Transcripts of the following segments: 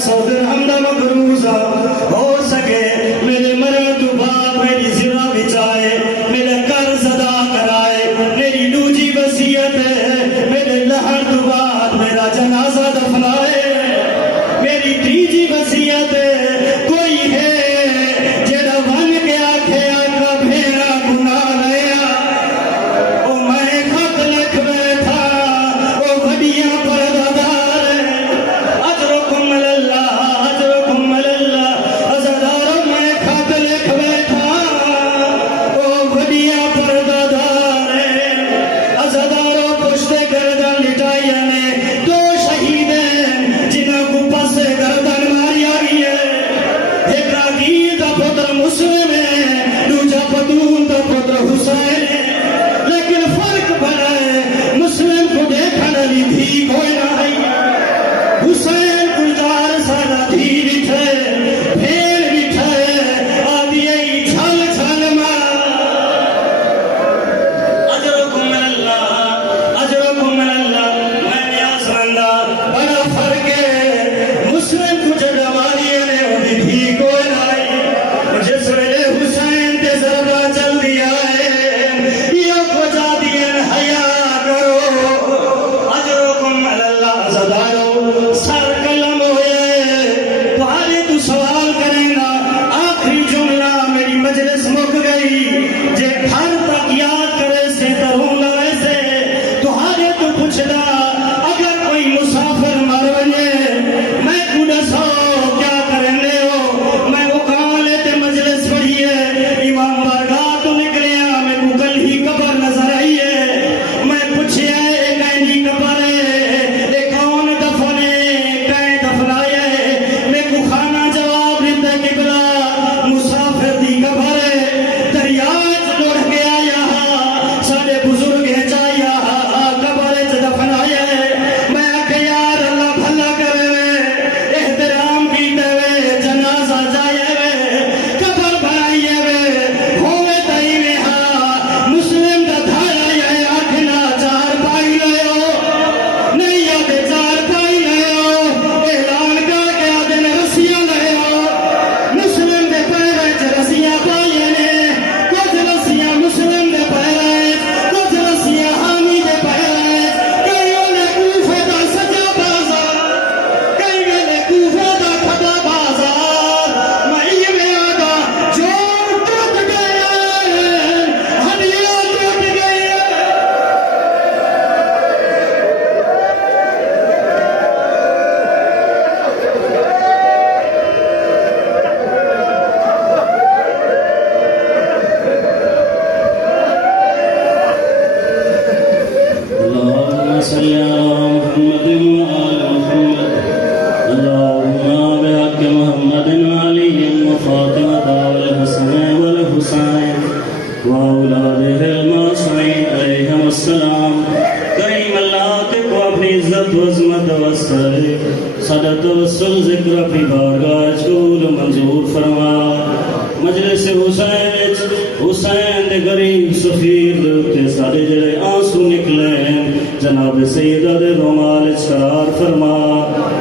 500 درہم دا مقروضہ ہو سکے میرے مرن تو بعد میری زرہ بچائے میرے قرض ادا کرائے میری دوجی وصیت ہے میرے لہر تو بعد میرا جنازہ دفنائے میری تیجی وصیت ہے کوئی ہے جڑا ون کے آکھے آقا بھیڑا گناہ لیا او میں خط لکھ بیٹھا او وڈیاں پردادار اجرکم اللہ اجرکم اللہ ازدار میں خط لکھ بیٹھا او وڈیاں پردادار ازداروں پشت گردن لٹائیا نے دو شہید ہیں جنہوں کو پس گردن ماریا گئی ہے ایک راگیر دا پتر مسلم ہے دوجا پتون دا پتر حسین ہے لیکن فرق بڑا ہے مسلم کو دیکھن علی دھی کوئی نہ ہے حسین گلدار سارا دھی بٹھے پھیل بٹھے آدھی ای چھل چھل مار اجرکم اللہ میں نیاز مندہ بڑا فرق ہے مسلم کو جگہ ماری ہے آدھی دھی کوئی نہ ہے جس ویلے حسین تے ضربہ چل دیا ہے یہ کو جا دیا حیا کرو اجرکم اللہ زدارو سر قلم ہوئے تمہارے تو سوال کریں گا آخری جملہ میری مجلس مک گئی جے گھر تک یاد کرے سے تروں گا ویسے تمہارے تو پوچھدا اگر کوئی مسافر مر ونے میں کو دسو کیا کریں دے ہو میں وہ کہاں لیتے مجلس پڑھی ہے امام بارگاہ تو نکلے میں کو کل ہی قبر نظر آئی ہے میں پوچھیا ہے کہیں قبر ہے کون دفن ہے کہیں دفنایا ہے میں کو خانہ جواب دیتا کہ بلا مسافر دی قبر ہے دریاج لڑ گیا یہاں سارے بزرگ ہیں جایا قبر دفنایا ہے میں آکے یار اللہ بھلا کرے احترام کیتے ہوئے جنازہ جائے ہوئے قبر بنائیے ہوئے ہوئے تائی میں مسلم دا دھارا یہ آکھنا چار پائی لے ہو نہیں آدھے چار پائی لے ہو اعلان کر کے آدھے نے رسیاں لے ہو مسلم دے پہرے چ رسیاں پائیے نے کچھ رسیاں مسلم دے پہرے کچھ رسیاں حامی دے پہرے کئی والے کوفے دا سجا بازار کئی والے کوفے دا کھدا بازار میں میں آگا جوڑ ٹوٹ گئے ہڈیاں ٹوٹ گئے اللهم صل على محمد وعلى محمد اللهم بحق محمد وعلي وفاطمة والحسن والحسين وأولاده المعصومين عليهم السلام کریم اللہ کے کو اپنی عزت و عظمت وسطے صدت وصل ذکر اپنی بارگاہ قبول منظور فرما مجلس حسین دے غریب سفیر تے سارے جڑے آنسو نکلے جناب سیدہ دے رومال قرار فرما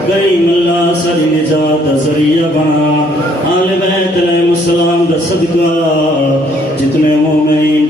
کریم اللہ ساری نجات دا ذریعہ بنا آل بیت علیہ السلام دا صدقہ جتنے مومنین